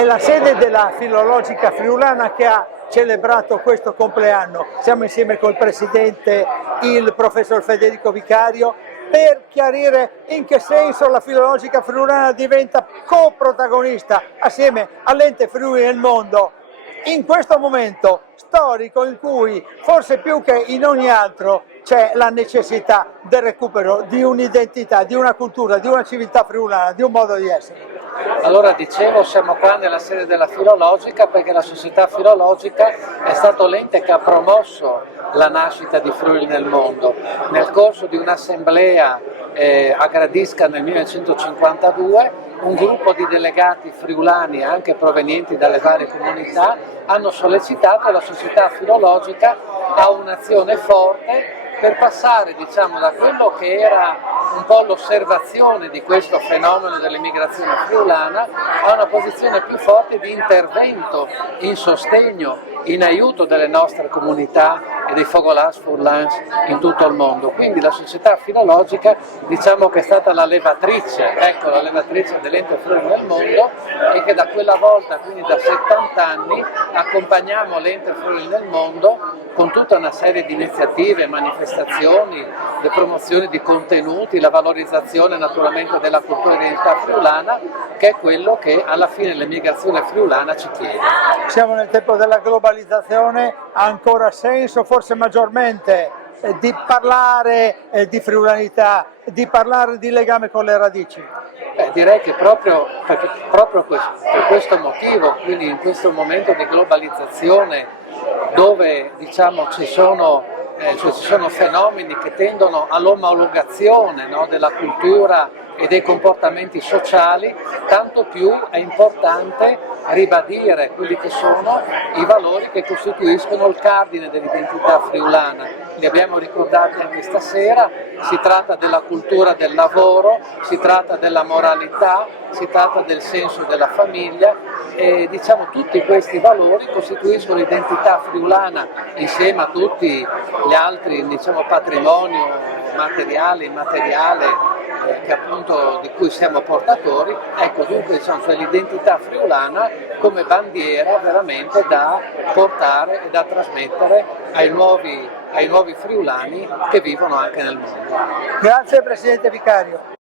È la sede della Filologica Friulana che ha celebrato questo compleanno. Siamo insieme col presidente, il professor Federico Vicario, per chiarire in che senso la Filologica Friulana diventa coprotagonista assieme all'Ente Friuli nel mondo in questo momento storico in cui forse più che in ogni altro c'è la necessità del recupero di un'identità, di una cultura, di una civiltà friulana, di un modo di essere. Allora, dicevo, siamo qua nella sede della Filologica perché la Società Filologica è stato l'ente che ha promosso la nascita di Friuli nel mondo. Nel corso di un'assemblea a Gradisca nel 1952, un gruppo di delegati friulani, anche provenienti dalle varie comunità, hanno sollecitato la Società Filologica a un'azione forte per passare, da quello che era un po' l'osservazione di questo fenomeno dell'immigrazione friulana a una posizione più forte di intervento in sostegno, in aiuto delle nostre comunità e dei fogolars furlans in tutto il mondo. Quindi la Società Filologica che è stata la levatrice dell'Ente Friuli nel mondo, e che da quella volta, quindi da 70 anni, accompagniamo l'Ente Friuli nel mondo con tutta una serie di iniziative, manifestazioni, le promozioni di contenuti, la valorizzazione naturalmente della cultura e dell'identità friulana, che è quello che alla fine l'emigrazione friulana ci chiede. Siamo nel tempo della globalizzazione, ha ancora senso, forse maggiormente, di parlare di friulanità, di parlare di legame con le radici? Direi che proprio per questo motivo, quindi in questo momento di globalizzazione, dove ci sono fenomeni che tendono all'omologazione, no, della cultura e dei comportamenti sociali, tanto più è importante ribadire quelli che sono i valori che costituiscono il cardine dell'identità friulana. Li abbiamo ricordati anche stasera: si tratta della cultura del lavoro, si tratta della moralità, si tratta del senso della famiglia, e tutti questi valori costituiscono l'identità friulana insieme a tutti gli altri patrimonio materiale e immateriale di cui siamo portatori. Ecco, dunque c'è l'identità friulana come bandiera veramente da portare e da trasmettere ai nuovi friulani che vivono anche nel mondo. Grazie Presidente Vicario.